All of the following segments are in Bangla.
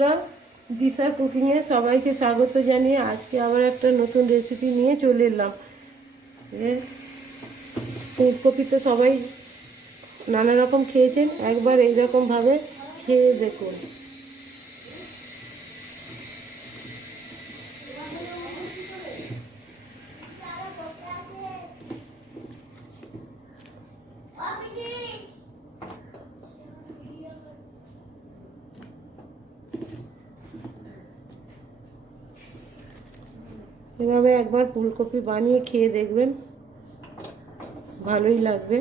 আমরা দিশার কুকিংয়ে সবাইকে স্বাগত জানিয়ে আজকে আবার একটা নতুন রেসিপি নিয়ে চলে এলাম। ফুলকপি তো সবাই নানা রকম খেয়েছেন, একবার এইরকমভাবে খেয়ে দেখুন। এভাবে একবার ফুলকপি বানিয়ে খেয়ে দেখবেন, ভালোই লাগবে।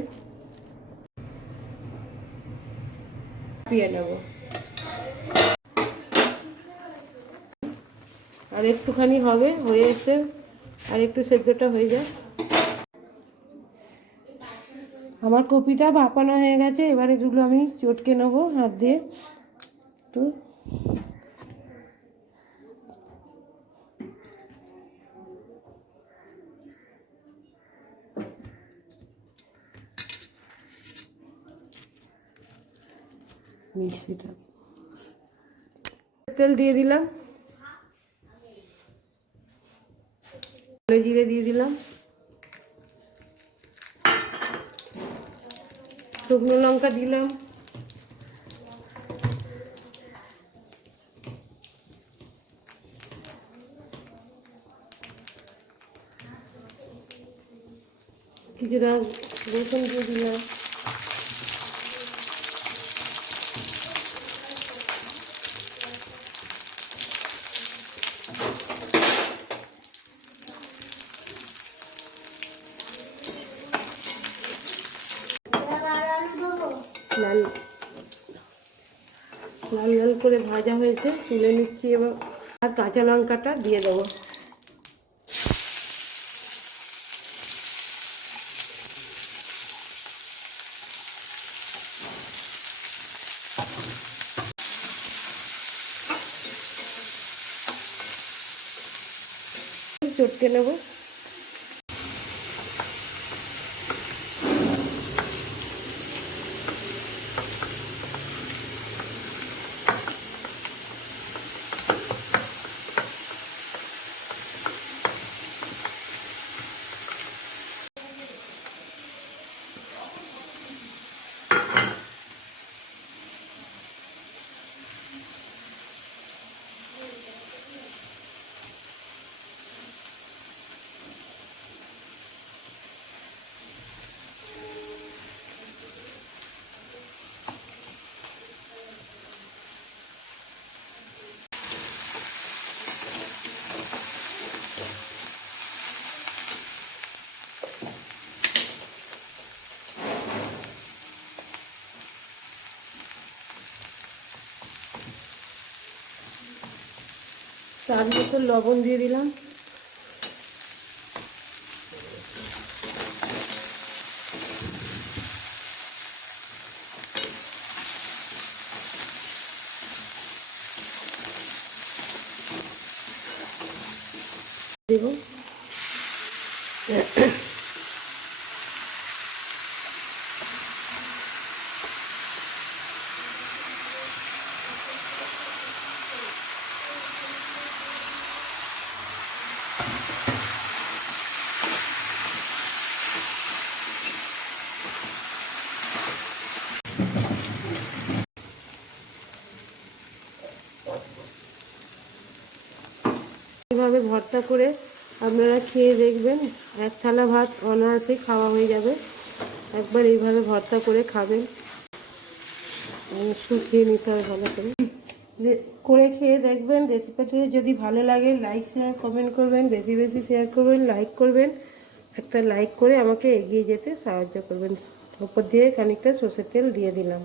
পিয়ে নেব আর একটুখানি হবে, হয়ে এসে আর একটু সেদ্ধটা হয়ে যায়। আমার কপিটা ভাপানো হয়ে গেছে, এবারে এগুলো আমি চটকে নেবো হাত দিয়ে একটু। মিষ্টিটা তেল দিয়ে দিলাম, কালো জিরে দিয়ে দিলাম, শুকনো লঙ্কা দিলাম, কিছুটা রসুন দিয়ে দিলাম, লাল লাল লাল করে ভাজা হয়েছে, তুলে নিচ্ছি। এবার আর কাঁচা লঙ্কাটা দিয়ে দেবো। চটকে নেব। তার মতো লবণ দিয়ে দিলাম, দেব। এইভাবে ভর্তা করে আপনারা খেয়ে দেখবেন, এক থালা ভাত অনায়াসে খাওয়া হয়ে যাবে। একবার এইভাবে ভর্তা করে খাবেন, শুকিয়ে নিতে হবে ভালো করে খেয়ে দেখবেন। রেসিপিটি যদি ভালো লাগে লাইক শেয়ার কমেন্ট করবেন, বেশি বেশি শেয়ার করবেন, লাইক করবেন। একটা লাইক করে আমাকে এগিয়ে যেতে সাহায্য করবেন। উপর দিয়ে খানিকটা সর্ষের তেল দিয়ে দিলাম।